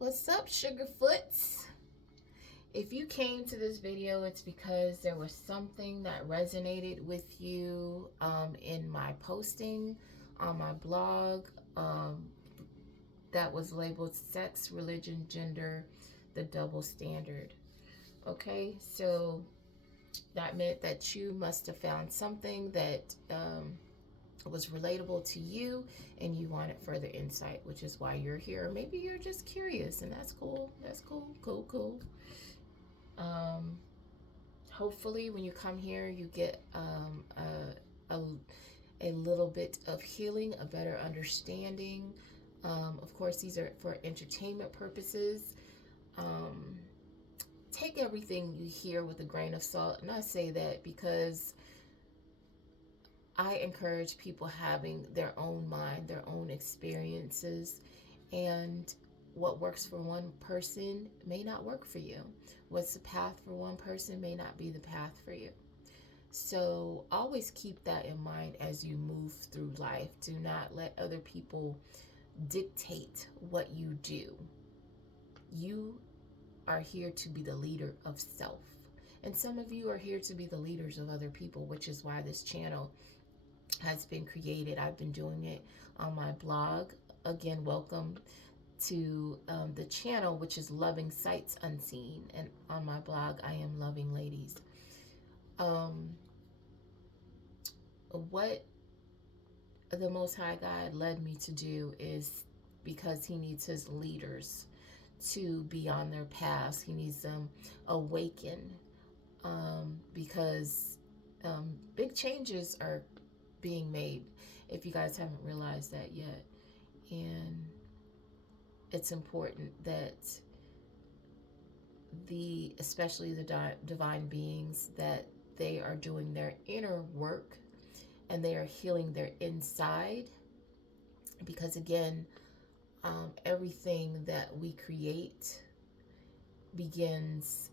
What's up, Sugarfoots? If you came to this video, it's because there was something that resonated with you in my posting on my blog that was labeled Sex, Religion, Gender, the Double Standard. Okay, so that meant that you must have found something that was relatable to you and you wanted further insight, which is why you're here. Maybe you're just curious, and that's cool. That's cool. Um, Hopefully, when you come here, you get a little bit of healing, a better understanding. Of course, these are for entertainment purposes. Um, Take everything you hear with a grain of salt, and I say that because I encourage people having their own mind, their own experiences, and what works for one person may not work for you. What's the path for one person may not be the path for you. So always keep that in mind as you move through life. Do not let other people dictate what you do. You are here to be the leader of self. And some of you are here to be the leaders of other people, which is why this channel has been created. I've been doing it on my blog. Again, welcome to the channel, which is Loving Sights Unseen, and on my blog I am Loving Ladies. What the Most High God led me to do is because he needs his leaders to be on their paths. He needs them awakened, because big changes are being made, if you guys haven't realized that yet. And it's important that especially the divine beings, that they are doing their inner work and they are healing their inside, because again, everything that we create begins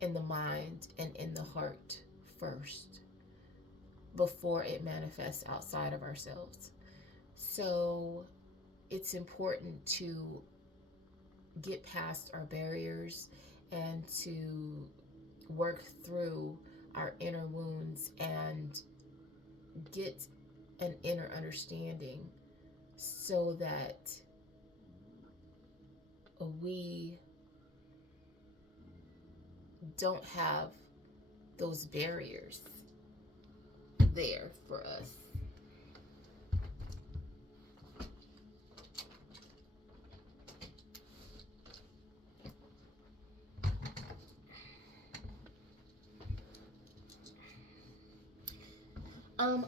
in the mind and in the heart first, before it manifests outside of ourselves. So it's important to get past our barriers and to work through our inner wounds and get an inner understanding, so that we don't have those barriers there for us.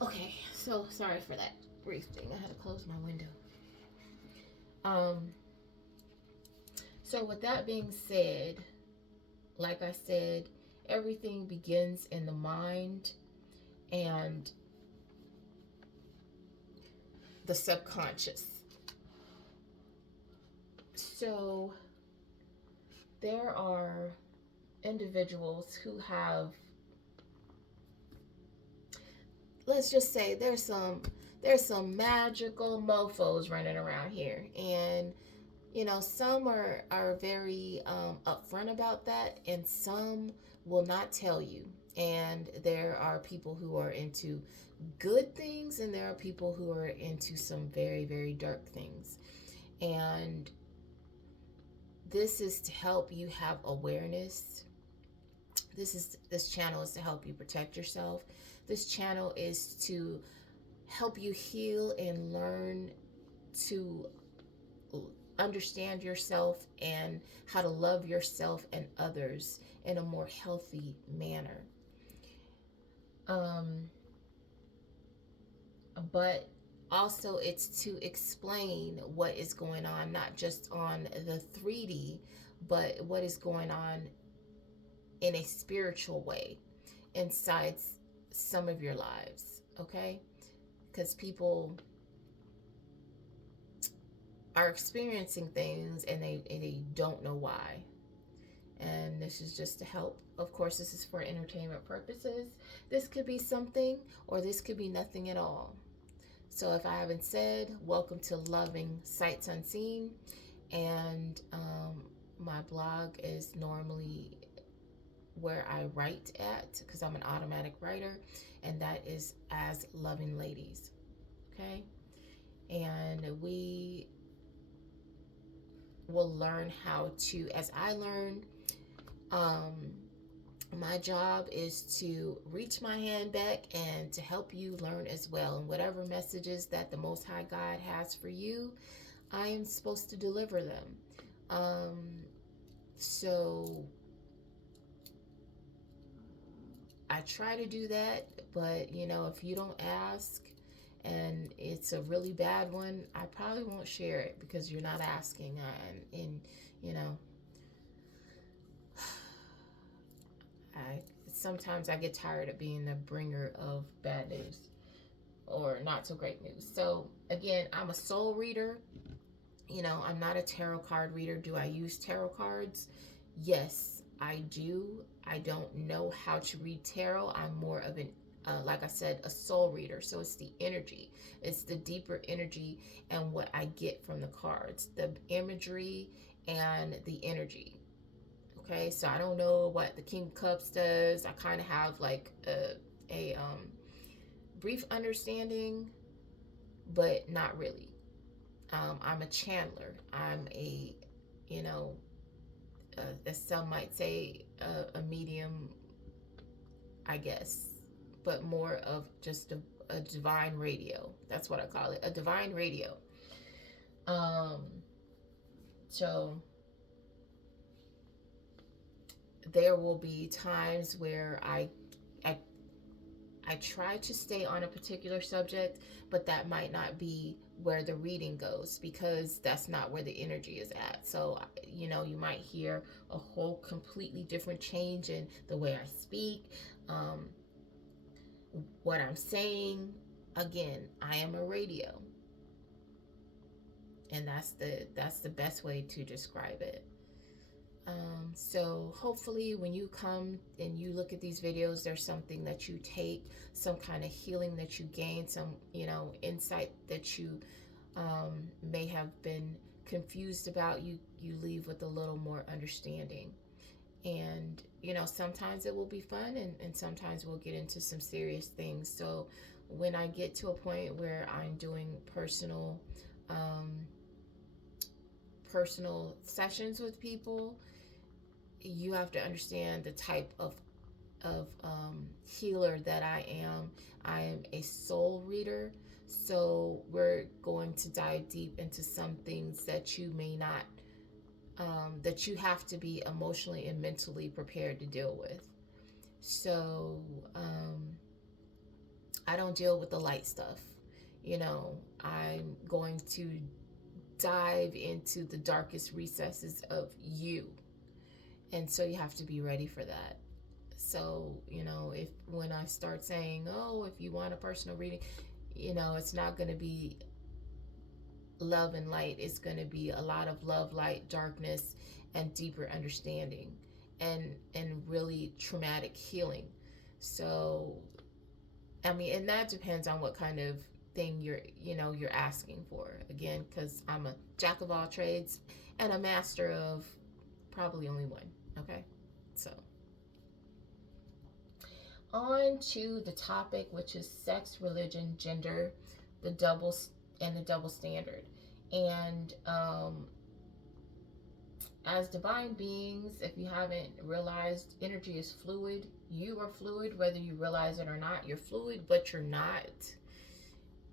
Okay, so sorry for that brief thing. I had to close my window. So with that being said, like I said, everything begins in the mind and the subconscious. So there are individuals who have, let's just say there's some magical mofos running around here, and some are very upfront about that, and some will not tell you. And there are people who are into good things, and there are people who are into some very, very dark things. And this is to help you have awareness. This channel is to help you protect yourself. This channel is to help you heal and learn to understand yourself and how to love yourself and others in a more healthy manner. But also it's to explain what is going on, not just on the 3D, but what is going on in a spiritual way inside some of your lives, okay? Because people are experiencing things and they don't know why. And this is just to help. Of course, this is for entertainment purposes. This could be something, or this could be nothing at all. So if I haven't said, welcome to Loving Sights Unseen. And my blog is normally where I write at, because I'm an automatic writer, and that is As Loving Ladies. Okay, and we will learn how to, as I learn, um, my job is to reach my hand back and to help you learn as well. And whatever messages that the Most High God has for you, I am supposed to deliver them. So I try to do that, but if you don't ask and it's a really bad one, I probably won't share it because you're not asking. And you know, sometimes I get tired of being the bringer of bad news or not so great news. So again, I'm a soul reader. I'm not a tarot card reader. Do I use tarot cards? Yes, I do. I don't know how to read tarot. I'm more of an like I said, a soul reader. So it's the energy, it's the deeper energy and what I get from the cards, the imagery and the energy. Okay, so I don't know what the King of Cups does. I kind of have like a brief understanding, but not really. I'm a channeler. I'm as some might say, a medium, I guess, but more of just a divine radio. That's what I call it, a divine radio. So there will be times where I try to stay on a particular subject, but that might not be where the reading goes because that's not where the energy is at. So, you might hear a whole completely different change in the way I speak, what I'm saying. Again, I am a radio, and that's the best way to describe it. So hopefully when you come and you look at these videos, there's something that you take, some kind of healing that you gain, some, insight that you may have been confused about. You leave with a little more understanding. And, sometimes it will be fun and sometimes we'll get into some serious things. So when I get to a point where I'm doing personal sessions with people, you have to understand the type of healer that I am. I am a soul reader, so we're going to dive deep into some things that you may not, that you have to be emotionally and mentally prepared to deal with. So I don't deal with the light stuff. I'm going to dive into the darkest recesses of you. And so you have to be ready for that. So, if when I start saying, oh, if you want a personal reading, it's not going to be love and light. It's going to be a lot of love, light, darkness, and deeper understanding and really traumatic healing. So, and that depends on what kind of thing you're asking for. Again, because I'm a jack of all trades and a master of probably only one. Okay, so on to the topic, which is sex, religion, gender, the double standard. And as divine beings, if you haven't realized, energy is fluid. You are fluid, whether you realize it or not. You're fluid, but you're not.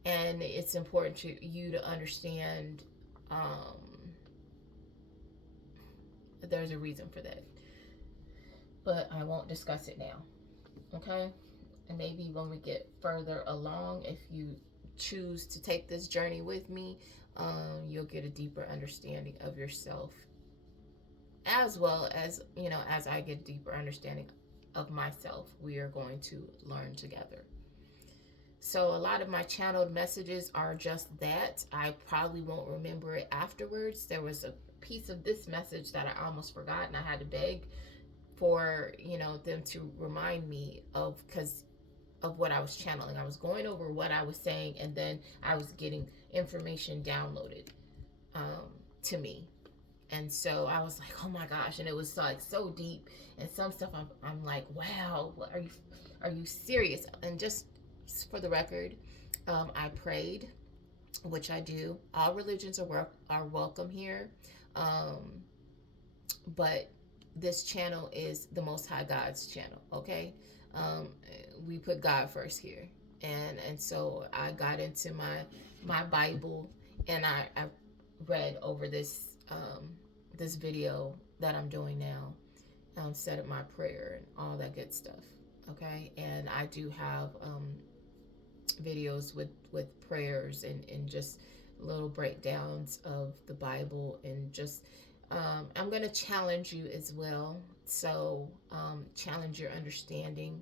And it's important to you to understand there's a reason for that. But I won't discuss it now. Okay? And maybe when we get further along, if you choose to take this journey with me, you'll get a deeper understanding of yourself, as well as, as I get a deeper understanding of myself. We are going to learn together. So a lot of my channeled messages are just that. I probably won't remember it afterwards. There was a piece of this message that I almost forgot, and I had to beg for them to remind me of, because of what I was channeling. I was going over what I was saying, and then I was getting information downloaded to me. And so I was like, oh my gosh, and it was like so deep, and some stuff I'm like, wow, what are you serious? And just for the record, I prayed, which I do. All religions are welcome here, um, but this channel is the Most High God's channel. Okay, um, we put God first here, and so I got into my Bible, and I read over this video that I'm doing now, set up my prayer and all that good stuff. Okay, and I do have videos with prayers and just little breakdowns of the Bible, and just I'm going to challenge you as well. So challenge your understanding,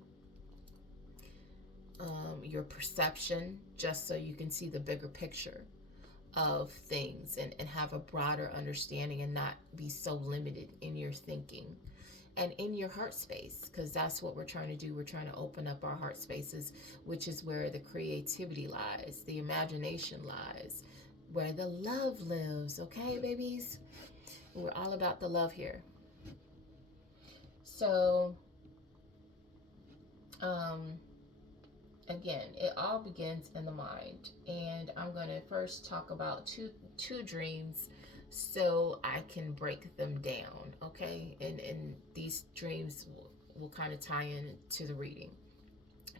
your perception, just so you can see the bigger picture of things, and have a broader understanding, and not be so limited in your thinking and in your heart space, because that's what we're trying to do. We're trying to open up our heart spaces, which is where the creativity lies, the imagination lies, where the love lives. Okay, babies? We're all about the love here. So, again, it all begins in the mind, and I'm going to first talk about two dreams so I can break them down, okay? And these dreams will kind of tie in to the reading.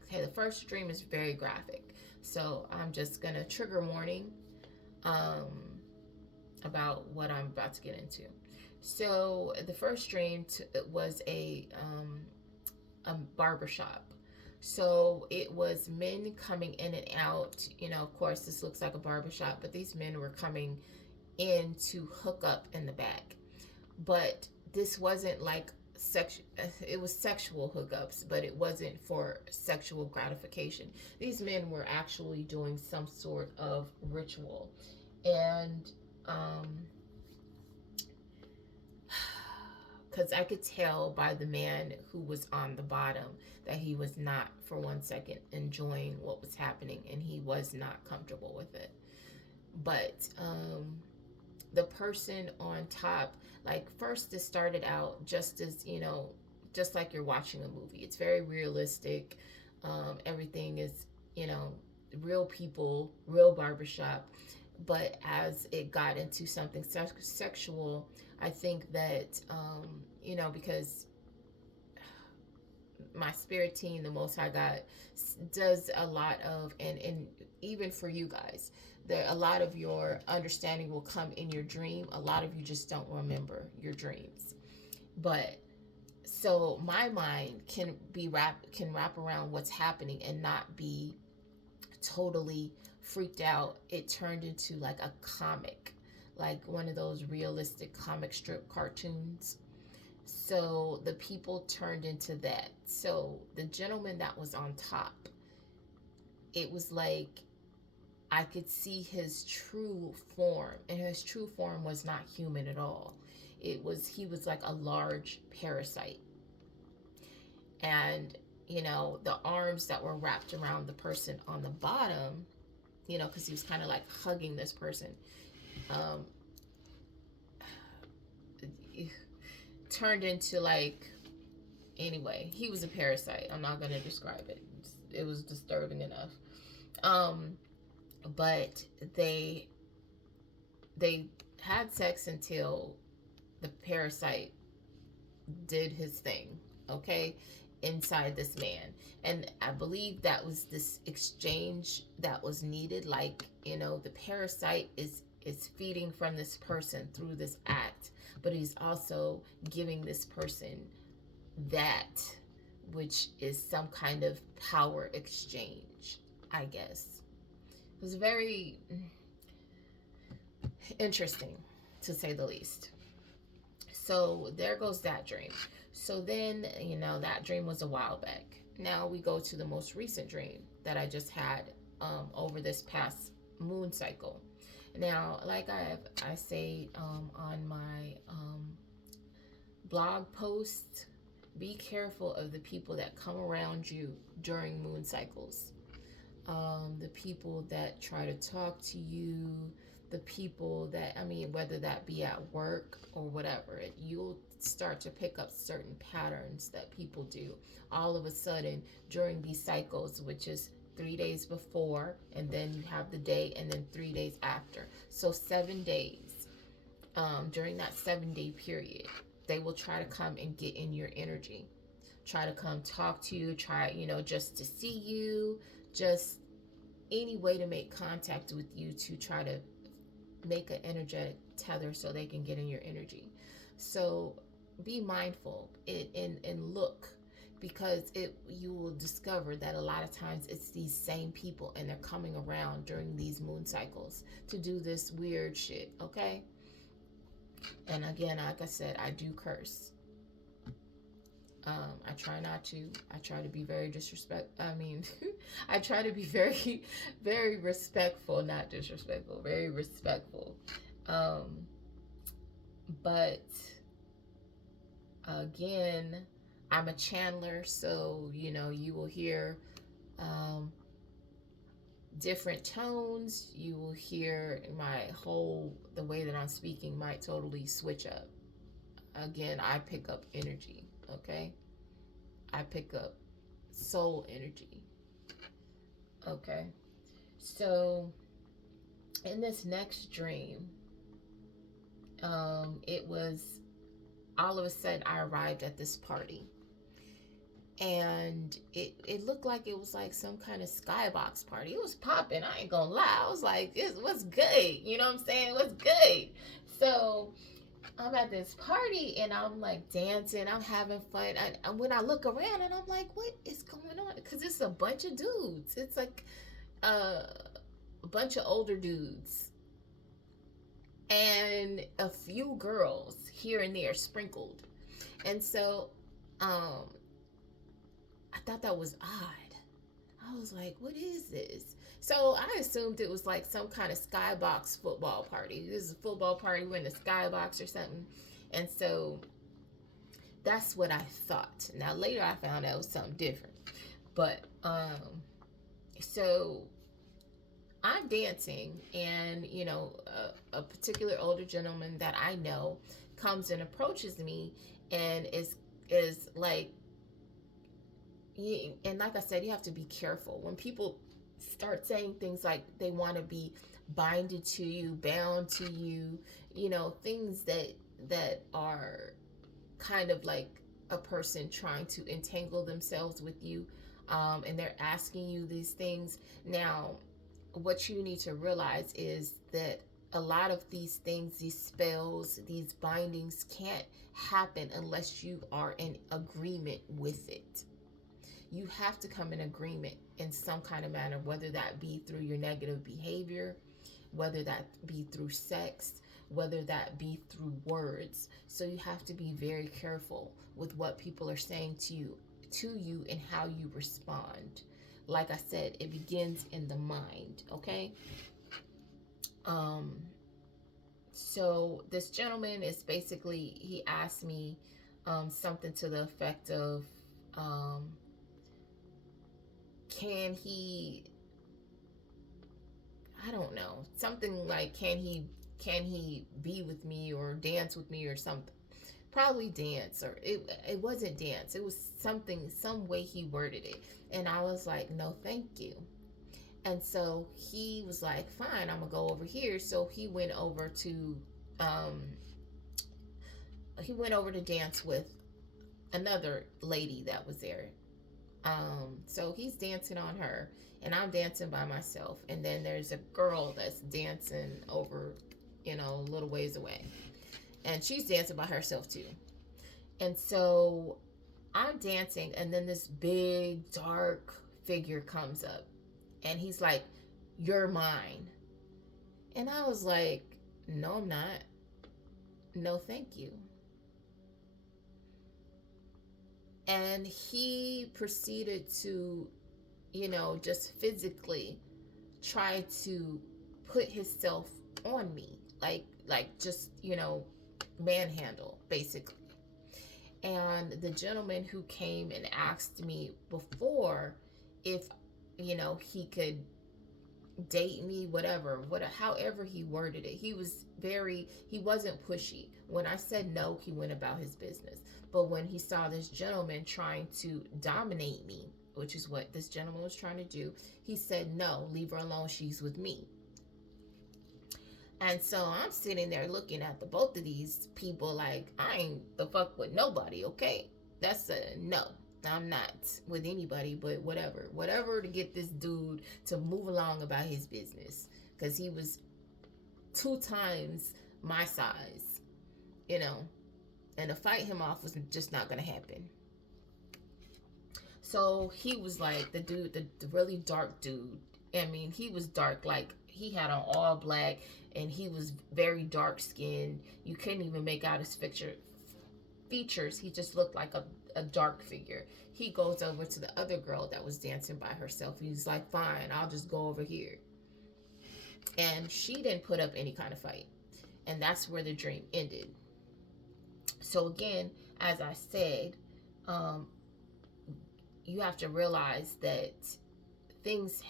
Okay, the first dream is very graphic, so I'm just going to trigger warning about what I'm about to get into. So the first dream was a barbershop. So it was men coming in and out. You know, of course, this looks like a barbershop, but these men were coming in to hook up in the back. But this wasn't like it was sexual hookups, but it wasn't for sexual gratification. These men were actually doing some sort of ritual. And because I could tell by the man who was on the bottom that he was not for one second enjoying what was happening, and he was not comfortable with it. But the person on top, like, first it started out just as, you know, just like you're watching a movie. It's very realistic. Everything is, you know, real people, real barbershop. But as it got into something sexual, I think that, you know, because my spirit team, the Most High God, does a lot of, and even for you guys, a lot of your understanding will come in your dream. A lot of you just don't remember your dreams. But so my mind can wrap around what's happening and not be totally freaked out. It turned into like a comic, like one of those realistic comic strip cartoons. So the people turned into that. So the gentleman that was on top, it was like I could see his true form, and his true form was not human at all. He was like a large parasite. And, you know, the arms that were wrapped around the person on the bottom, you know, because he was kind of like hugging this person, turned into like, anyway, he was a parasite. I'm not going to describe it. It was disturbing enough. But they had sex until the parasite did his thing, okay, inside this man. And I believe that was this exchange that was needed. Like, you know, the parasite is feeding from this person through this act, but he's also giving this person that, which is some kind of power exchange, I guess. It was very interesting, to say the least. So there goes that dream. So then, you know, that dream was a while back. Now we go to the most recent dream that I just had over this past moon cycle. Now, like I say on my blog post, be careful of the people that come around you during moon cycles. The people that try to talk to you, the people that, I mean, whether that be at work or whatever, you'll start to pick up certain patterns that people do all of a sudden during these cycles, which is 3 days before, and then you have the day, and then 3 days after. So 7 days. During that 7 day period, they will try to come and get in your energy, try to come talk to you, try, just to see you, just any way to make contact with you to try to make an energetic tether so they can get in your energy. So be mindful and look, because you will discover that a lot of times it's these same people, and they're coming around during these moon cycles to do this weird shit, okay? And again, like I said, I do curse. I try not to. I try to be very I try to be very, very respectful, not disrespectful, very respectful. But again, I'm a channeler, so you will hear different tones. You will hear the way that I'm speaking might totally switch up. Again, I pick up energy, okay? I pick up soul energy, okay? So in this next dream, it was all of a sudden I arrived at this party, and it looked like it was like some kind of skybox party. It was popping, I ain't gonna lie. I was like, what's good? You know what I'm saying? What's good? So I'm at this party, and I'm like dancing, I'm having fun. And when I look around, and I'm like, what is going on? Because it's a bunch of dudes. It's like a bunch of older dudes and a few girls here and there sprinkled. And so I thought that was odd. I was like, what is this? So I assumed it was like some kind of skybox football party. This is a football party, we're in a skybox or something. And so that's what I thought. Now later I found out it was something different. But so I'm dancing, and a particular older gentleman that I know comes and approaches me, and is like, and like I said, you have to be careful when people start saying things like they want to be binded to you, bound to you, things that are kind of like a person trying to entangle themselves with you, and they're asking you these things. Now, what you need to realize is that a lot of these things, these spells, these bindings can't happen unless you are in agreement with it. You have to come in agreement in some kind of manner, whether that be through your negative behavior, whether that be through sex, whether that be through words. So you have to be very careful with what people are saying to you and how you respond. Like I said, it begins in the mind, okay? So this gentleman is basically, he asked me something to the effect of, can he, I don't know, something like, can he be with me or dance with me or something? Probably dance, or it wasn't dance. It was something, some way he worded it. And I was like, no, thank you. And so he was like, fine, I'm gonna go over here. So he went over to dance with another lady that was there. So he's dancing on her, and I'm dancing by myself. And then there's a girl that's dancing over, a little ways away. And she's dancing by herself too. And so I'm dancing, and then this big dark figure comes up, and he's like, you're mine. And I was like, no, I'm not. No, thank you. And he proceeded to, just physically try to put himself on me, like just, manhandle, basically. And the gentleman who came and asked me before if, he could date me, whatever, however he worded it. He wasn't pushy. When I said no, he went about his business. But when he saw this gentleman trying to dominate me, which is what this gentleman was trying to do, he said, no, leave her alone, she's with me. And so I'm sitting there looking at the both of these people like, I ain't the fuck with nobody, okay? That's a no. I'm not with anybody, but whatever to get this dude to move along about his business, because he was 2 times my size, you know, and to fight him off was just not gonna happen. So he was like the dude, the really dark dude. I mean, he was dark, like he had on all black, and he was very dark skinned. You couldn't even make out his features. He just looked like a dark figure. He goes over to the other girl that was dancing by herself. He's like, fine, I'll just go over here. And she didn't put up any kind of fight. And that's where the dream ended. So again, as I said, you have to realize that things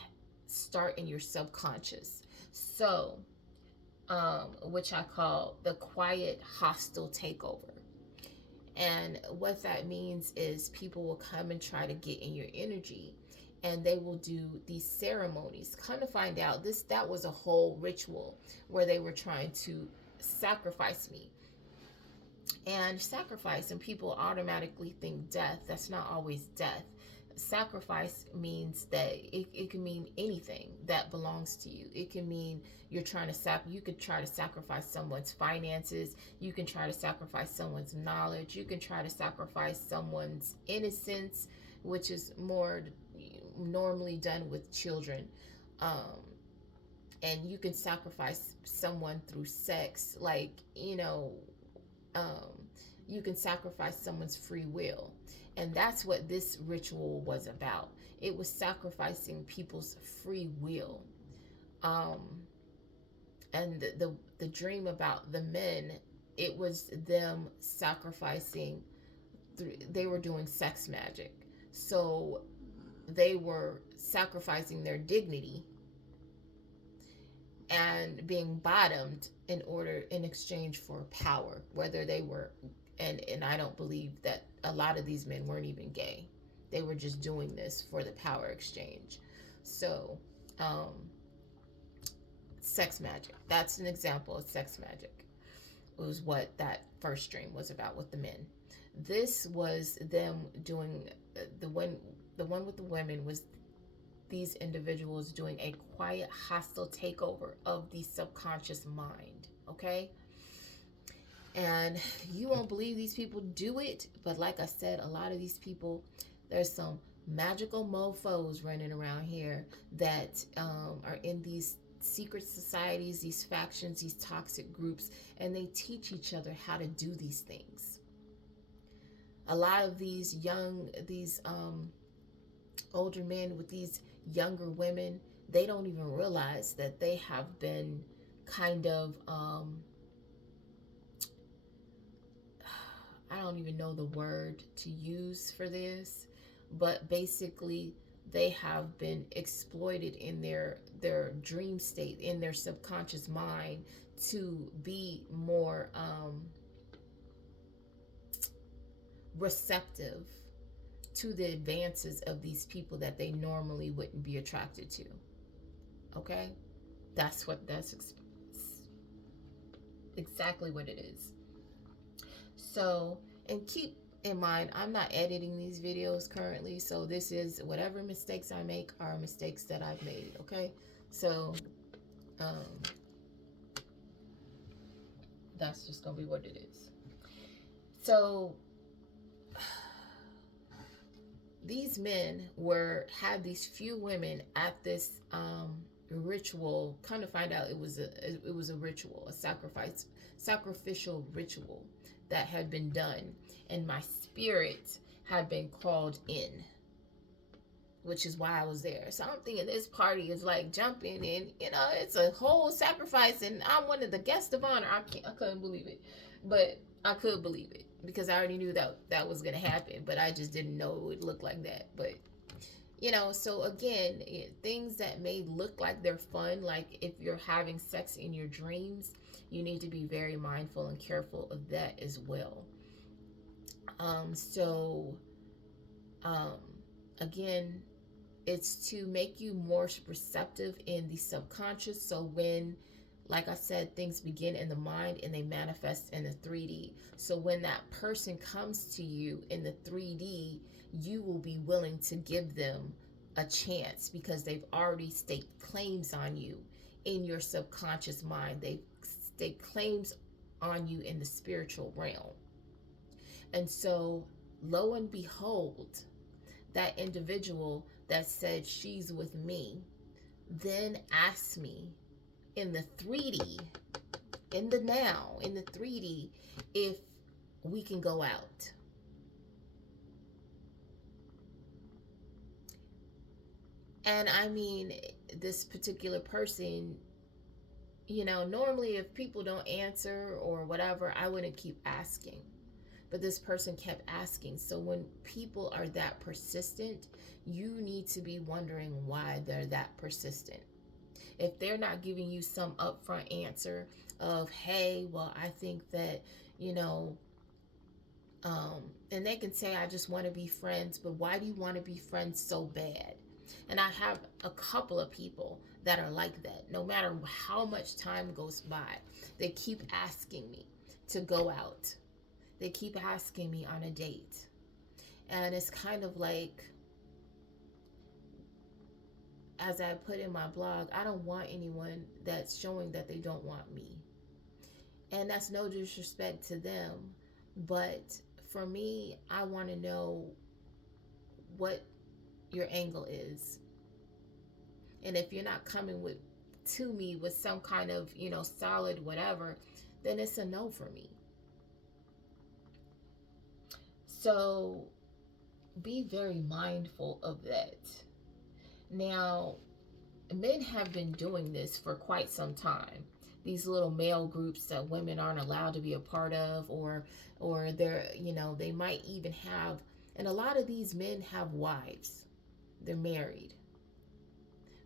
start in your subconscious. So, which I call the quiet hostile takeover. And what that means is people will come and try to get in your energy, and they will do these ceremonies. Come to find out, that was a whole ritual where they were trying to sacrifice me. And sacrifice, and people automatically think death. That's not always death. Sacrifice means that it can mean anything that belongs to you. It can mean you're trying to you could try to sacrifice someone's finances. You can try to sacrifice someone's knowledge. You can try to sacrifice someone's innocence, which is more normally done with children. And you can sacrifice someone through sex, like, you can sacrifice someone's free will. And that's what this ritual was about. It was sacrificing people's free will. And the dream about the men, it was them sacrificing, they were doing sex magic. So they were sacrificing their dignity and being bottomed in exchange for power, whether they were, and I don't believe that a lot of these men weren't even gay. They were just doing this for the power exchange. So, sex magic. That's an example of sex magic. It was what that first dream was about with the men. This was them doing, the one with the women was these individuals doing a quiet, hostile takeover of the subconscious mind, okay? And you won't believe these people do it, but like I said, a lot of these people, there's some magical mofos running around here that are in these secret societies, these factions, these toxic groups, and they teach each other how to do these things. A lot of these older men with these younger women, they don't even realize that they have been kind of I don't even know the word to use for this, but basically they have been exploited in their dream state, in their subconscious mind, to be more receptive to the advances of these people that they normally wouldn't be attracted to. Okay? That's exactly what it is. So, and keep in mind, I'm not editing these videos currently, so this is whatever mistakes I make are mistakes that I've made, okay? So, that's just gonna be what it is. So, these men had these few women at this ritual. Kind of find out it was a ritual, a sacrificial ritual that had been done, and my spirit had been called in, which is why I was there. So I'm thinking this party is like jumping in, it's a whole sacrifice, and I'm one of the guests of honor. I couldn't believe it, but I could believe it because I already knew that was gonna happen, but I just didn't know it would look like that. But So again, things that may look like they're fun, like if you're having sex in your dreams, you need to be very mindful and careful of that as well. So um, again, it's to make you more receptive in the subconscious. So when, like I said, things begin in the mind and they manifest in the 3D. So when that person comes to you in the 3D, you will be willing to give them a chance because they've already staked claims on you in your subconscious mind. They've staked claims on you in the spiritual realm. And so, lo and behold, that individual that said she's with me then asked me in the 3D, in the now, in the 3D, if we can go out. And I mean, this particular person, normally if people don't answer or whatever, I wouldn't keep asking. But this person kept asking. So when people are that persistent, you need to be wondering why they're that persistent. If they're not giving you some upfront answer of, hey, well, I think that, and they can say, I just want to be friends, but why do you want to be friends so bad? And I have a couple of people that are like that. No matter how much time goes by, they keep asking me to go out. They keep asking me on a date. And it's kind of like, as I put in my blog, I don't want anyone that's showing that they don't want me. And that's no disrespect to them. But for me, I want to know what your angle is. And if you're not coming to me with some kind of, solid whatever, then it's a no for me. So be very mindful of that. Now, men have been doing this for quite some time. These little male groups that women aren't allowed to be a part of, or they're, they might even have, and a lot of these men have wives. They're married,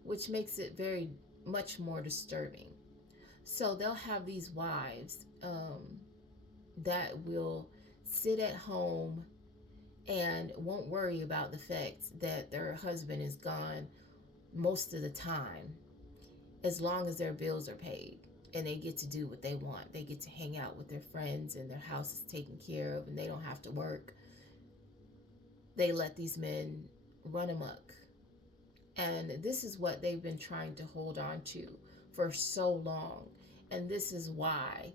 which makes it very much more disturbing. So they'll have these wives that will sit at home and won't worry about the fact that their husband is gone most of the time, as long as their bills are paid and they get to do what they want. They get to hang out with their friends and their house is taken care of and they don't have to work. They let these men run amok. And this is what they've been trying to hold on to for so long. And this is why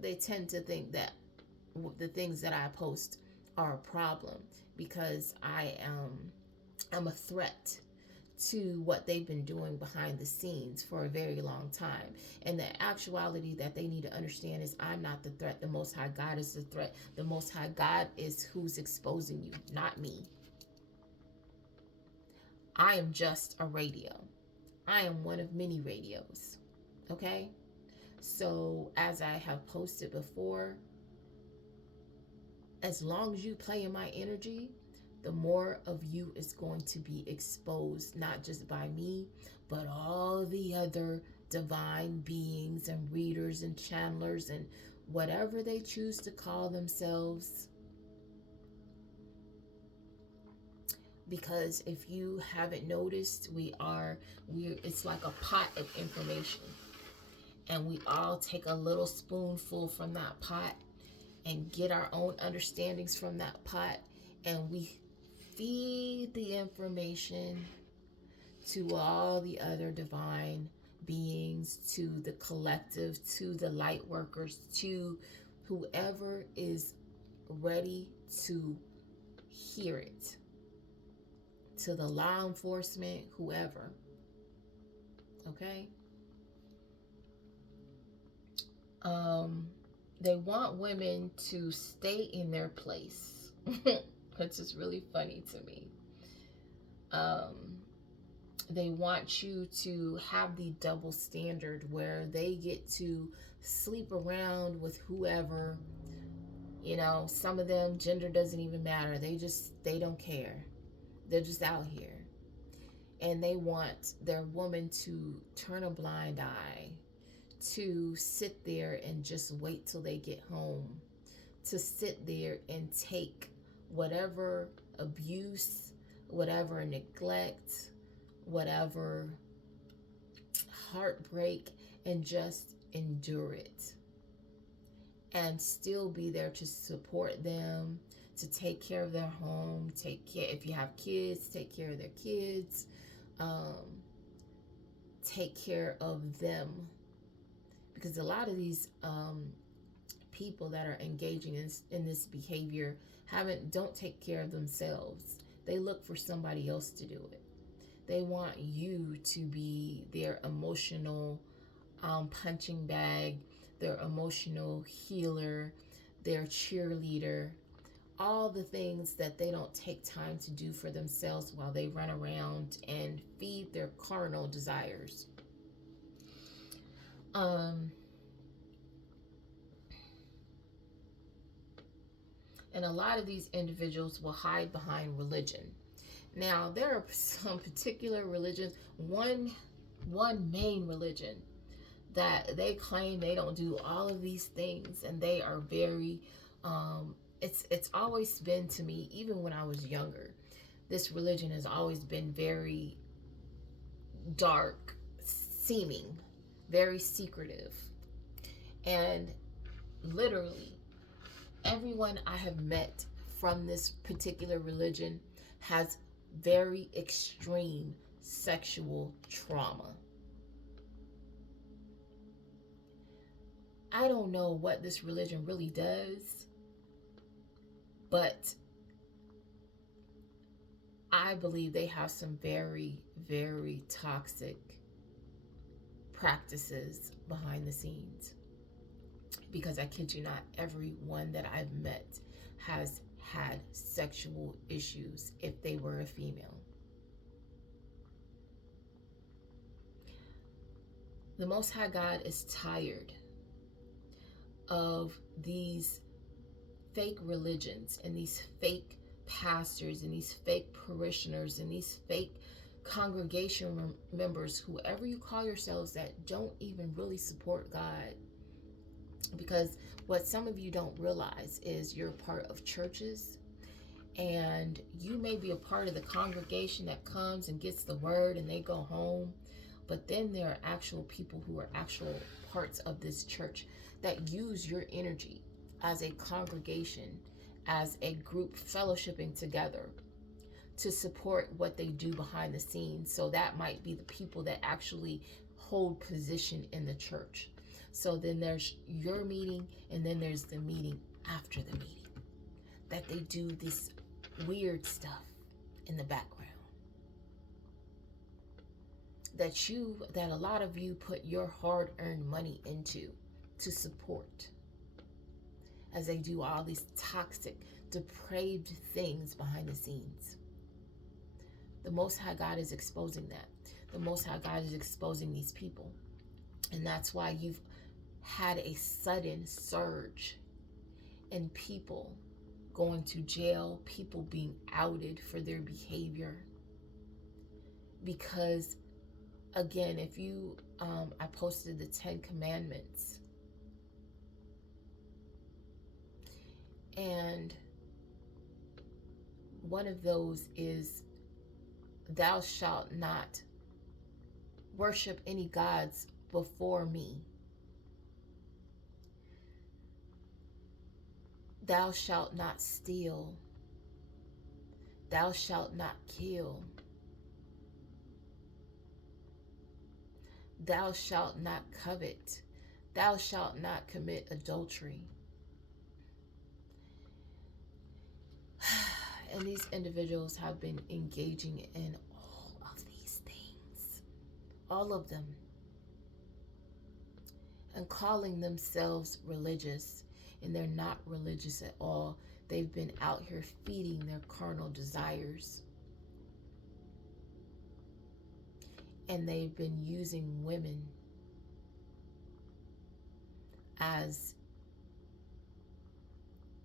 they tend to think that the things that I post are a problem, because I'm a threat to what they've been doing behind the scenes for a very long time. And the actuality that they need to understand is I'm not the threat. The Most High God is the threat. The Most High God is who's exposing you, not me. I am just a radio. I am one of many radios. Okay? So, as I have posted before, as long as you play in my energy, the more of you is going to be exposed, not just by me, but all the other divine beings and readers and channelers and whatever they choose to call themselves. Because if you haven't noticed, it's like a pot of information. And we all take a little spoonful from that pot and get our own understandings from that pot, and we feed the information to all the other divine beings, to the collective, to the light workers, to whoever is ready to hear it, to the law enforcement, whoever. Okay? They want women to stay in their place, which is really funny to me. They want you to have the double standard where they get to sleep around with whoever. Some of them, gender doesn't even matter. They don't care. They're just out here. And they want their woman to turn a blind eye, to sit there and just wait till they get home, to sit there and take whatever abuse, whatever neglect, whatever heartbreak, and just endure it. And still be there to support them, to take care of their home, take care, if you have kids, take care of their kids, take care of them. Because a lot of these people that are engaging in this behavior don't take care of themselves. They look for somebody else to do it. They want you to be their emotional punching bag, their emotional healer, their cheerleader, all the things that they don't take time to do for themselves while they run around and feed their carnal desires. And a lot of these individuals will hide behind religion. Now, there are some particular religions, one main religion that they claim they don't do all of these things, and they are very it's always been, to me, even when I was younger, this religion has always been very dark seeming, very secretive. And literally everyone I have met from this particular religion has very extreme sexual trauma. I don't know what this religion really does, but I believe they have some very, very toxic practices behind the scenes. Because I kid you not, everyone that I've met has had sexual issues if they were a female. The Most High God is tired of these fake religions and these fake pastors and these fake parishioners and these fake congregation members, whoever you call yourselves, that don't even really support God. Because what some of you don't realize is you're part of churches, and you may be a part of the congregation that comes and gets the word and they go home, but then there are actual people who are actual parts of this church that use your energy as a congregation, as a group fellowshipping together to support what they do behind the scenes. So that might be the people that actually hold position in the church. So then there's your meeting, and then there's the meeting after the meeting, that they do this weird stuff in the background that a lot of you put your hard-earned money into to support, as they do all these toxic, depraved things behind the scenes. The Most High God is exposing that. The Most High God is exposing these people. And that's why you've had a sudden surge in people going to jail, people being outed for their behavior. Because, again, if you, I posted the 10 Commandments. And one of those is, thou shalt not worship any gods before me. Thou shalt not steal. Thou shalt not kill. Thou shalt not covet. Thou shalt not commit adultery. And these individuals have been engaging in all of these things, all of them, and calling themselves religious, and they're not religious at all. They've been out here feeding their carnal desires, and they've been using women as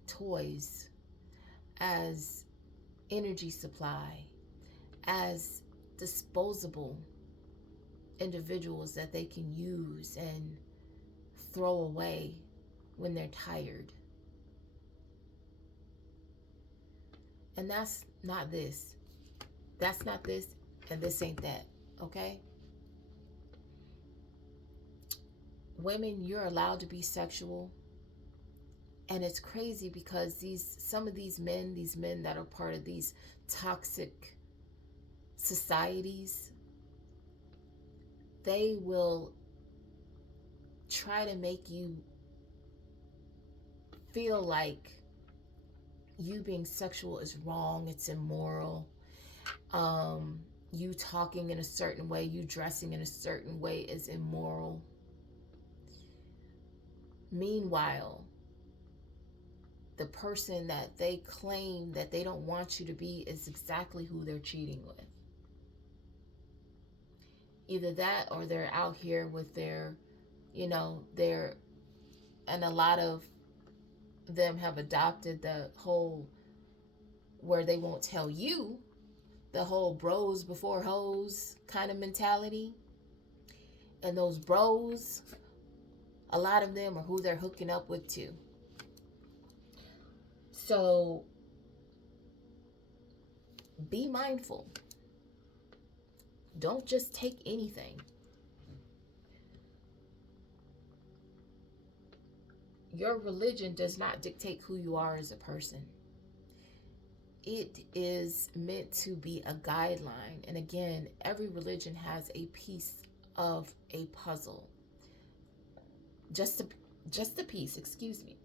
toys, as energy supply, as disposable individuals that they can use and throw away when they're tired. And that's not this. That's not this, and this ain't that. Okay? Women, you're allowed to be sexual. And it's crazy because some of these men that are part of these toxic societies, they will try to make you feel like you being sexual is wrong, it's immoral. You talking in a certain way, you dressing in a certain way is immoral. Meanwhile, the person that they claim that they don't want you to be is exactly who they're cheating with. Either that, or they're out here with their, and a lot of them have adopted the whole, where they won't tell you, the whole bros before hoes kind of mentality. And those bros, a lot of them are who they're hooking up with too. So be mindful. Don't just take anything. Your religion does not dictate who you are as a person. It is meant to be a guideline. And again, every religion has a piece of a puzzle. Just a piece, excuse me.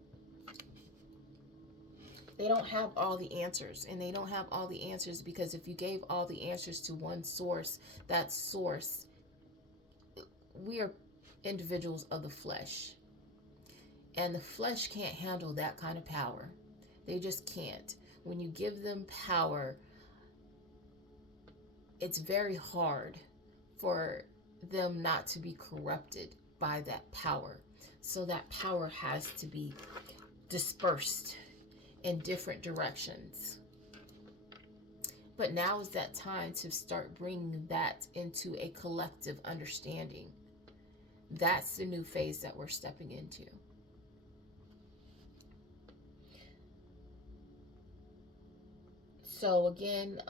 They don't have all the answers, and they don't have all the answers because if you gave all the answers to one source, that source, we are individuals of the flesh, and the flesh can't handle that kind of power. They just can't. When you give them power, it's very hard for them not to be corrupted by that power. So that power has to be dispersed in different directions. But now is that time to start bringing that into a collective understanding. That's the new phase that we're stepping into. So again,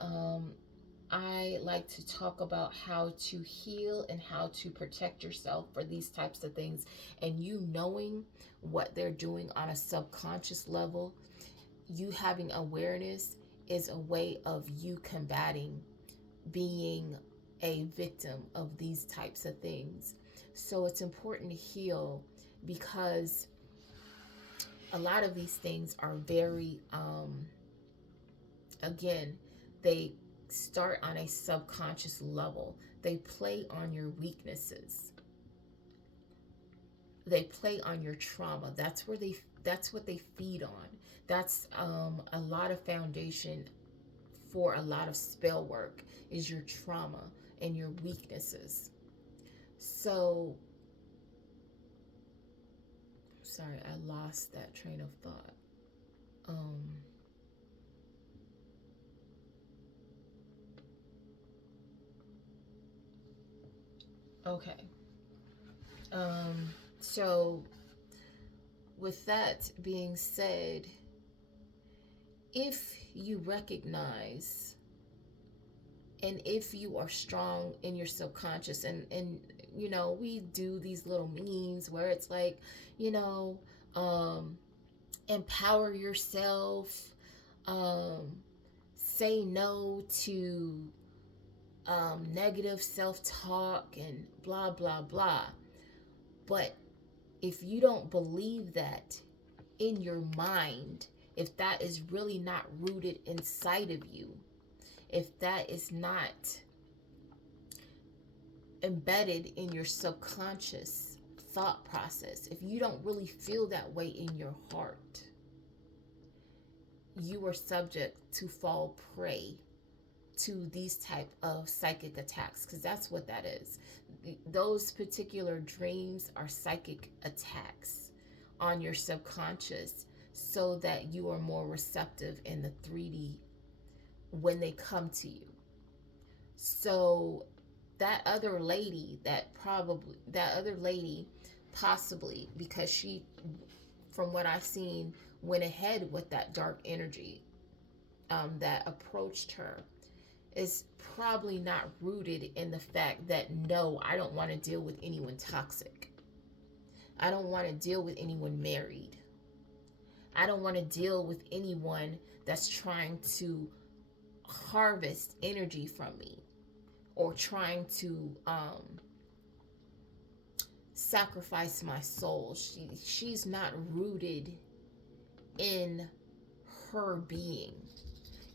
I like to talk about how to heal and how to protect yourself for these types of things. And you knowing what they're doing on a subconscious level, you having awareness is a way of you combating being a victim of these types of things. So it's important to heal because a lot of these things are very, again, they start on a subconscious level. They play on your weaknesses. They play on your trauma. That's what they feed on. That's a lot of foundation for a lot of spell work is your trauma and your weaknesses. So, sorry, I lost that train of thought. Okay. So with that being said, if you recognize and if you are strong in your subconscious and we do these little memes where it's like, empower yourself, say no to negative self-talk and blah blah blah. But if you don't believe that in your mind, if that is really not rooted inside of you, if that is not embedded in your subconscious thought process, if you don't really feel that way in your heart, you are subject to fall prey to these type of psychic attacks, because that's what that is. Those particular dreams are psychic attacks on your subconscious so that you are more receptive in the 3D when they come to you. So that other lady, possibly because she, from what I've seen, went ahead with that dark energy, that approached her, is probably not rooted in the fact that, no, I don't want to deal with anyone toxic. I don't want to deal with anyone married. I don't want to deal with anyone that's trying to harvest energy from me, or trying to sacrifice my soul. She's not rooted in her being.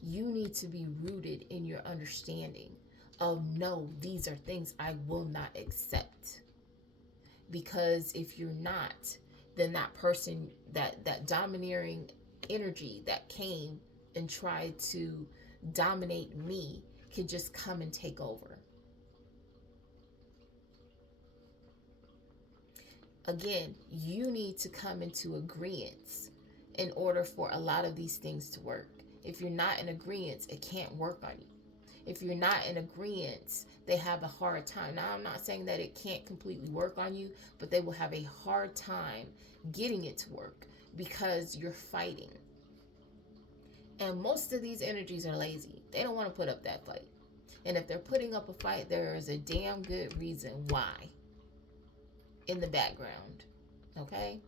You need to be rooted in your understanding of, no, these are things I will not accept. Because if you're not, then that person, that domineering energy that came and tried to dominate me, can just come and take over. Again, you need to come into agreement in order for a lot of these things to work. If you're not in agreement, it can't work on you. If you're not in agreement, they have a hard time. Now, I'm not saying that it can't completely work on you, but they will have a hard time getting it to work because you're fighting. And most of these energies are lazy. They don't want to put up that fight. And if they're putting up a fight, there is a damn good reason why in the background. Okay?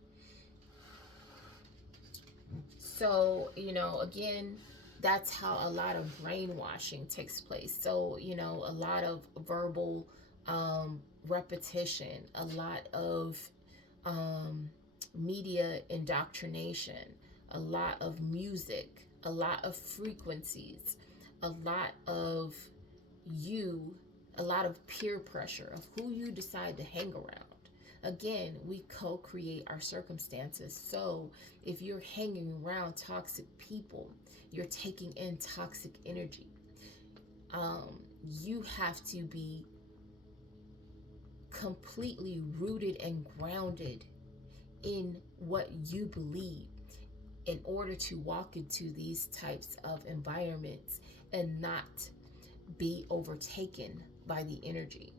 So, again, that's how a lot of brainwashing takes place. So, a lot of verbal repetition, a lot of media indoctrination, a lot of music, a lot of frequencies, a lot of a lot of peer pressure of who you decide to hang around. Again, we co-create our circumstances. So if you're hanging around toxic people, you're taking in toxic energy. You have to be completely rooted and grounded in what you believe in order to walk into these types of environments and not be overtaken by the energy.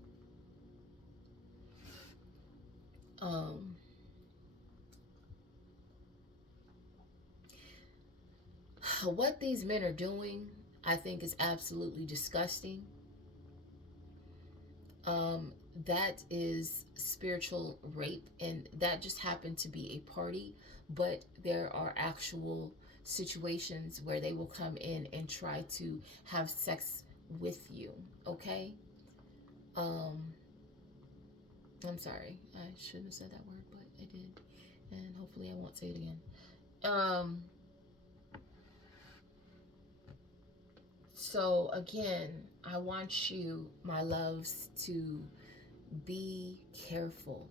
What these men are doing, I think, is absolutely disgusting. That is spiritual rape, and that just happened to be a party, but there are actual situations where they will come in and try to have sex with you. Okay? I'm sorry, I shouldn't have said that word, but I did, and hopefully I won't say it again. So again, I want you, my loves, to be careful.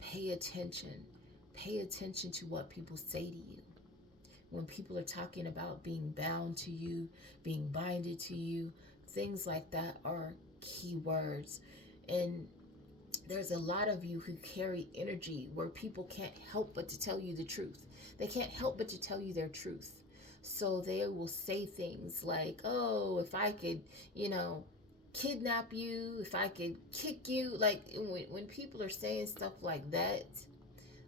Pay attention. Pay attention to what people say to you. When people are talking about being bound to you, being binded to you, things like that are key words. And there's a lot of you who carry energy where people can't help but to tell you the truth. They can't help but to tell you their truth. So they will say things like, oh, if I could, kidnap you, if I could kick you. Like when people are saying stuff like that,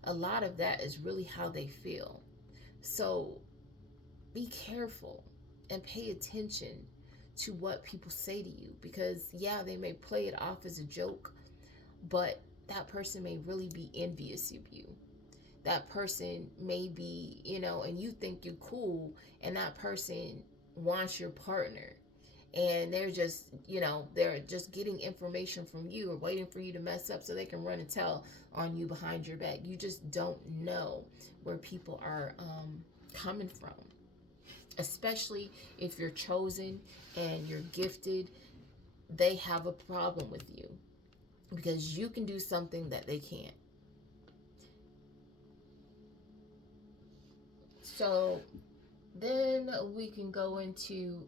a lot of that is really how they feel. So be careful and pay attention to what people say to you, because yeah, they may play it off as a joke, but that person may really be envious of you. That person may be, and you think you're cool, and that person wants your partner. And they're just, they're just getting information from you or waiting for you to mess up so they can run and tell on you behind your back. You just don't know where people are coming from. Especially if you're chosen and you're gifted, they have a problem with you because you can do something that they can't. So then we can go into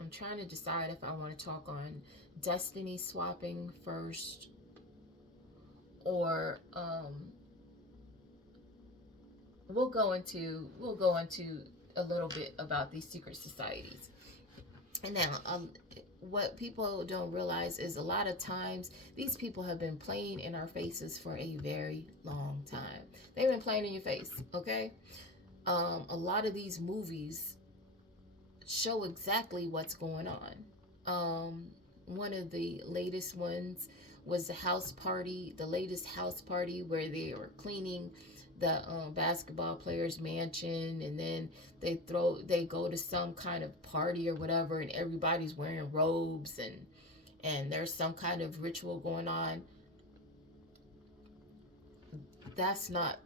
I'm trying to decide if I want to talk on destiny swapping first, or we'll go into a little bit about these secret societies. And now, what people don't realize is a lot of times these people have been playing in our faces for a very long time. They've been playing in your face, okay? A lot of these movies show exactly what's going on. One of the latest ones was the house party, the latest house party where they were cleaning the basketball player's mansion, and then they go to some kind of party or whatever, and everybody's wearing robes, and there's some kind of ritual going on. That's not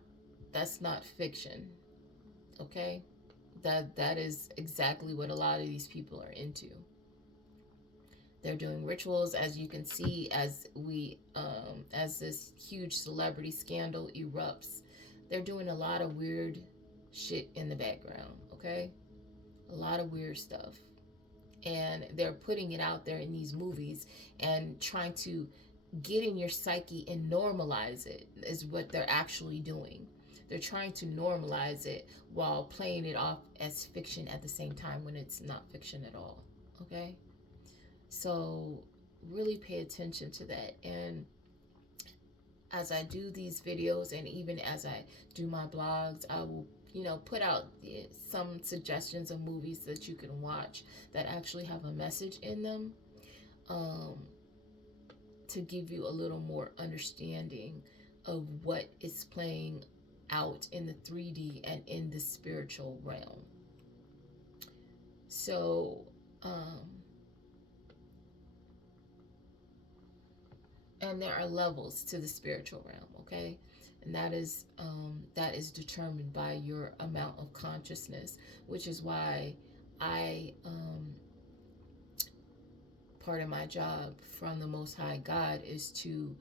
that's not fiction, okay? That is exactly what a lot of these people are into. They're doing rituals, as you can see, as this huge celebrity scandal erupts. They're doing a lot of weird shit in the background, okay? A lot of weird stuff. And they're putting it out there in these movies and trying to get in your psyche and normalize it, is what they're actually doing. They're trying to normalize it while playing it off as fiction at the same time when it's not fiction at all, okay? So really pay attention to that. And as I do these videos, and even as I do my blogs, I will, put out some suggestions of movies that you can watch that actually have a message in them, to give you a little more understanding of what is playing out in the 3D and in the spiritual realm. So, and there are levels to the spiritual realm, okay? And that is determined by your amount of consciousness, which is why I part of my job from the Most High God is to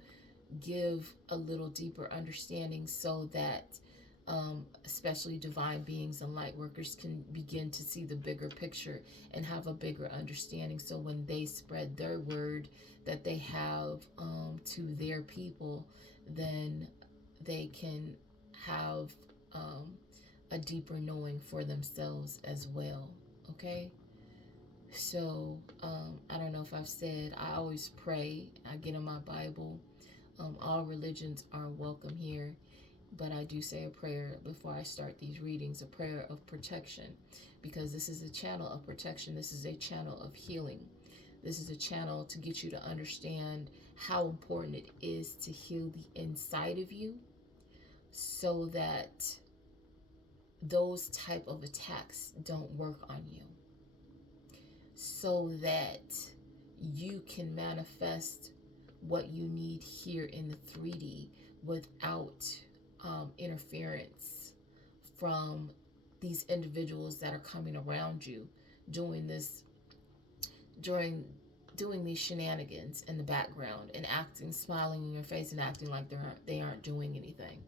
give a little deeper understanding, so that especially divine beings and light workers can begin to see the bigger picture and have a bigger understanding, so when they spread their word that they have to their people, then they can have a deeper knowing for themselves as well, okay? So I don't know if I've said, I always pray. I get in my Bible. All religions are welcome here, but I do say a prayer before I start these readings, a prayer of protection, because this is a channel of protection. This is a channel of healing. This is a channel to get you to understand how important it is to heal the inside of you, so that those type of attacks don't work on you, so that you can manifest what you need here in the 3D without interference from these individuals that are coming around you doing these shenanigans in the background, and smiling in your face and acting like they aren't doing anything.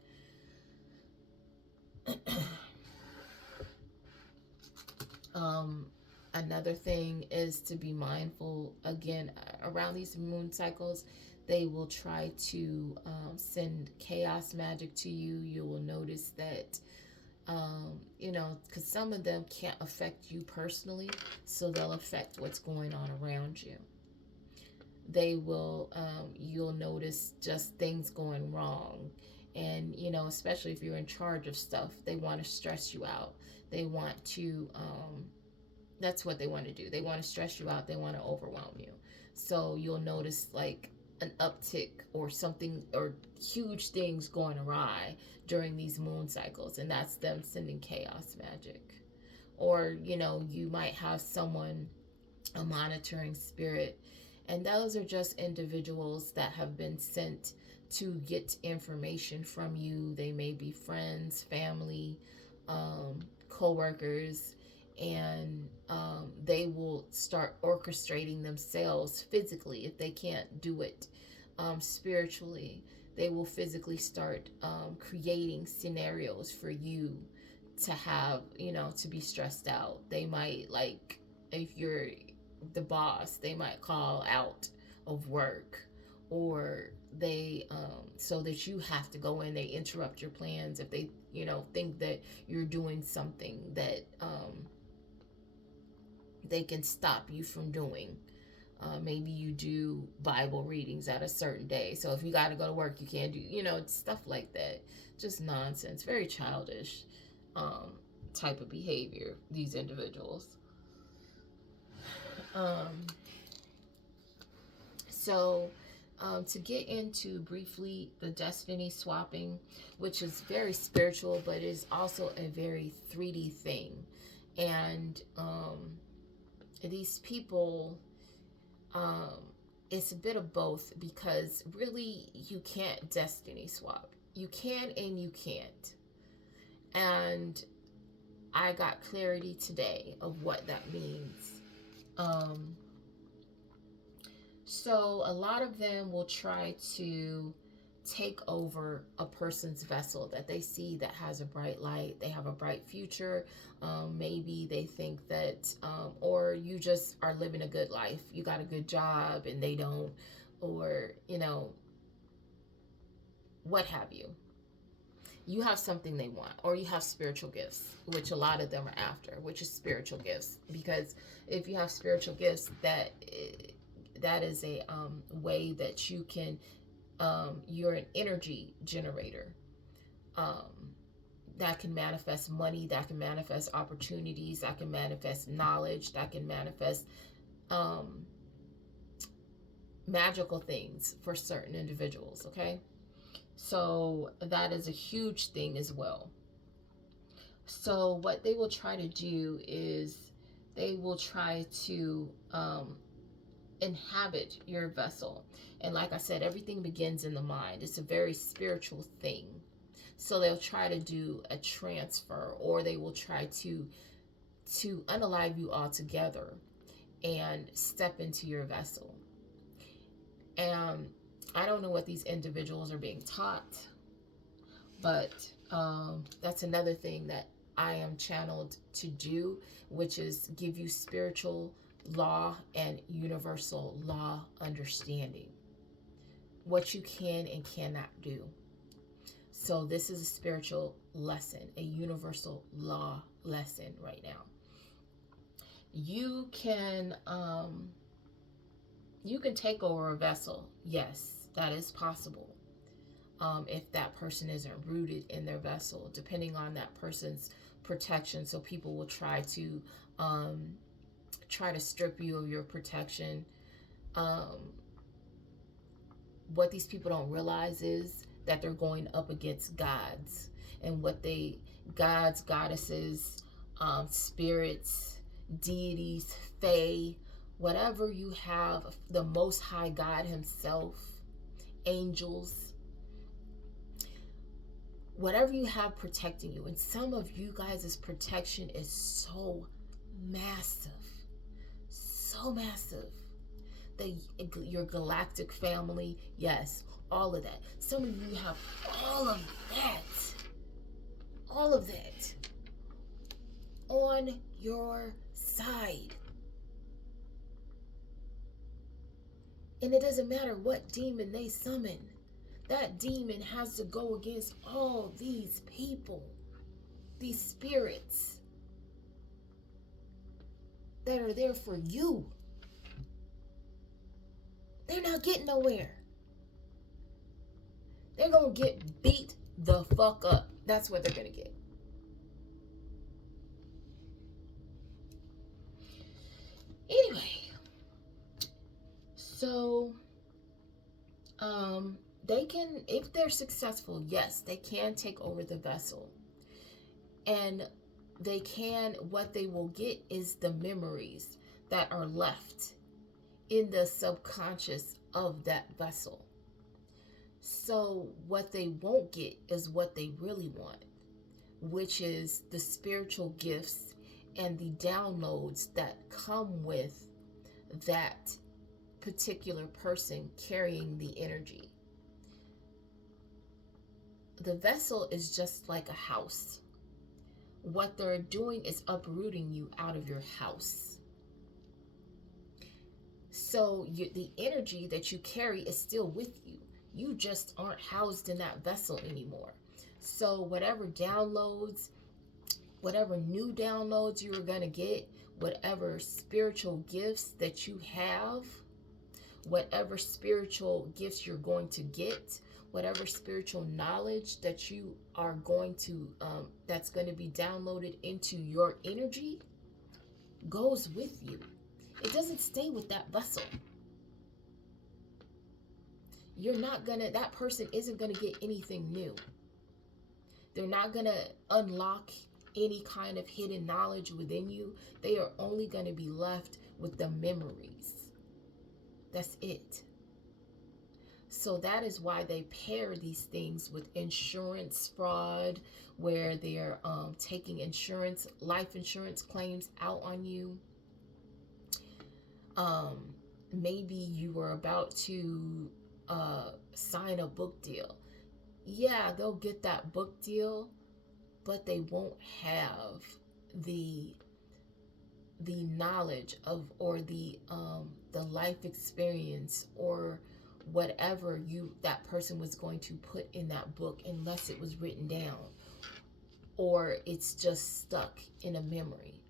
Another thing is to be mindful, again, around these moon cycles. They will try to send chaos magic to you. You will notice that, because some of them can't affect you personally, so they'll affect what's going on around you. They will, you'll notice just things going wrong. And, especially if you're in charge of stuff, they want to stress you out. They want to, that's what they want to do. They want to stress you out. They want to overwhelm you. So you'll notice like an uptick or something, or huge things going awry during these moon cycles. And that's them sending chaos magic. Or, you might have someone, a monitoring spirit, and those are just individuals that have been sent to get information from you. They may be friends, family, co-workers, and they will start orchestrating themselves physically. If they can't do it spiritually, they will physically start creating scenarios for you to have, to be stressed out. They might, like, if you're the boss, they might call out of work, or they so that you have to go in, they interrupt your plans if they, think that you're doing something that they can stop you from doing. Maybe you do Bible readings at a certain day, so if you got to go to work, you can't do, stuff like that. Just nonsense, very childish type of behavior, these individuals. So to get into briefly the destiny swapping, which is very spiritual, but is also a very 3D thing. And these people, it's a bit of both, because really you can't destiny swap. You can and you can't. And I got clarity today of what that means. So a lot of them will try to take over a person's vessel that they see that has a bright light, they have a bright future. Maybe they think that, or you just are living a good life, you got a good job and they don't, or, what have you. You have something they want, or you have spiritual gifts, which a lot of them are after, which is spiritual gifts. Because if you have spiritual gifts, that is a way that you can, you're an energy generator. That can manifest money, that can manifest opportunities, that can manifest knowledge, that can manifest magical things for certain individuals, okay? So that is a huge thing as well. So what they will try to do is they will try to inhabit your vessel. And like I said, everything begins in the mind. It's a very spiritual thing. So they'll try to do a transfer, or they will try to unalive you altogether and step into your vessel. And I don't know what these individuals are being taught, but that's another thing that I am channeled to do, which is give you spiritual law and universal law understanding, what you can and cannot do. So this is a spiritual lesson, a universal law lesson right now. You can take over a vessel. Yes, that is possible. If that person isn't rooted in their vessel, depending on that person's protection. So people will try to strip you of your protection. What these people don't realize is that they're going up against gods, and gods, goddesses, spirits, deities, fae, whatever you have, the Most High God himself, angels, whatever you have protecting you. And some of you guys' protection is so massive, your galactic family, yes, all of that. Some of you have all of that on your side. And it doesn't matter what demon they summon. That demon has to go against all these people, these spirits that are there for you. They're not getting nowhere. They're going to get beat the fuck up. That's what they're going to get. Anyway, so they can, if they're successful, yes, they can take over the vessel. And they can, what they will get is the memories that are left in the subconscious of that vessel. So what they won't get is what they really want, which is the spiritual gifts and the downloads that come with that particular person carrying the energy. The vessel is just like a house. What they're doing is uprooting you out of your house. So the energy that you carry is still with you. You just aren't housed in that vessel anymore. So whatever downloads, whatever new downloads you're going to get, whatever spiritual gifts that you have, whatever spiritual gifts you're going to get, whatever spiritual knowledge that you are going to, that's going to be downloaded into your energy, goes with you. It doesn't stay with that vessel. You're not gonna, that person isn't gonna get anything new. They're not gonna unlock any kind of hidden knowledge within you. They are only gonna be left with the memories. That's it. So that is why they pair these things with insurance fraud, where they're taking insurance, life insurance claims out on you. Maybe you were about to sign a book deal. Yeah, they'll get that book deal, but they won't have the knowledge of, or the life experience, or whatever that person was going to put in that book, unless it was written down or it's just stuck in a memory.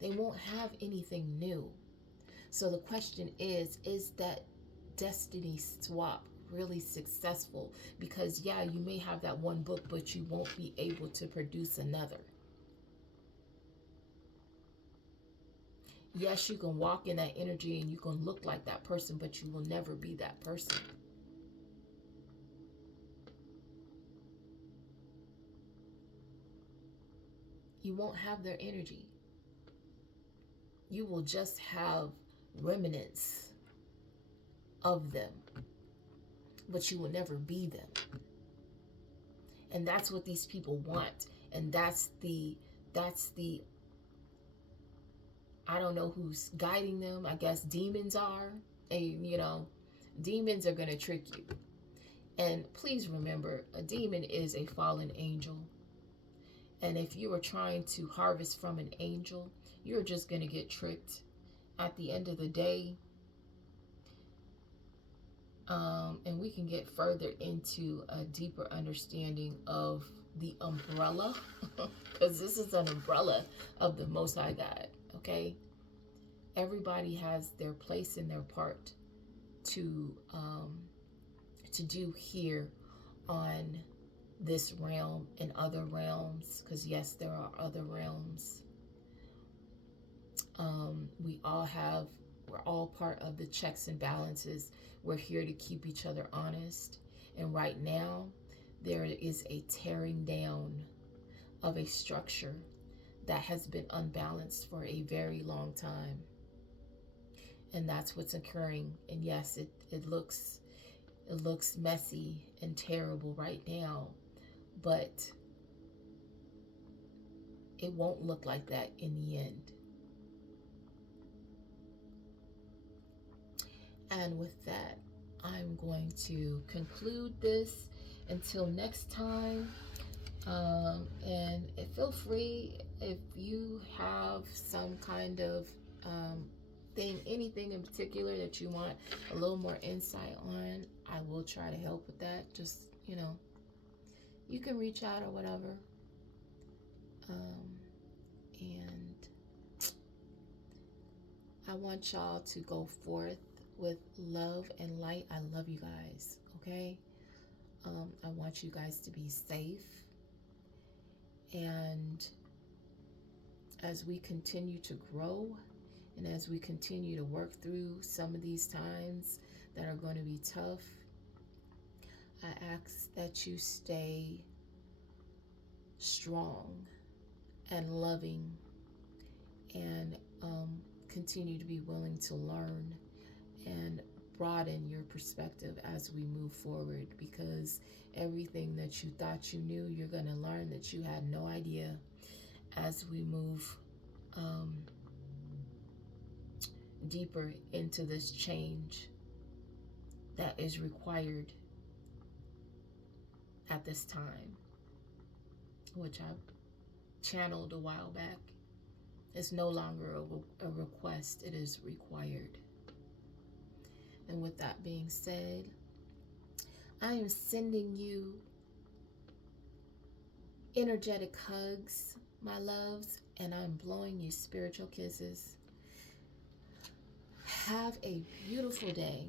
They won't have anything new. So the question is that destiny swap really successful? Because yeah, you may have that one book, but you won't be able to produce another. Yes, you can walk in that energy and you can look like that person, but you will never be that person. You won't have their energy. You will just have remnants of them, but you will never be them. And that's what these people want. And that's the I don't know who's guiding them. I guess demons are. And demons are going to trick you. And please remember, a demon is a fallen angel. And if you are trying to harvest from an angel, you're just going to get tricked. At the end of the day, and we can get further into a deeper understanding of the umbrella, because this is an umbrella of the Most High God, okay? Everybody has their place and their part to do here on this realm and other realms, because yes, there are other realms. We're all part of the checks and balances. We're here to keep each other honest. And right now, there is a tearing down of a structure that has been unbalanced for a very long time. And that's what's occurring. And yes, it looks messy and terrible right now, but it won't look like that in the end. And with that, I'm going to conclude this until next time. And feel free, if you have some kind of thing, anything in particular that you want a little more insight on, I will try to help with that. Just, you can reach out or whatever. And I want y'all to go forth with love and light. I love you guys, okay? I want you guys to be safe. And as we continue to grow, and as we continue to work through some of these times that are going to be tough, I ask that you stay strong and loving, and continue to be willing to learn and broaden your perspective as we move forward, because everything that you thought you knew, you're going to learn that you had no idea as we move deeper into this change that is required at this time, which I channeled a while back. It's no longer a request, it is required. And with that being said, I am sending you energetic hugs, my loves, and I'm blowing you spiritual kisses. Have a beautiful day.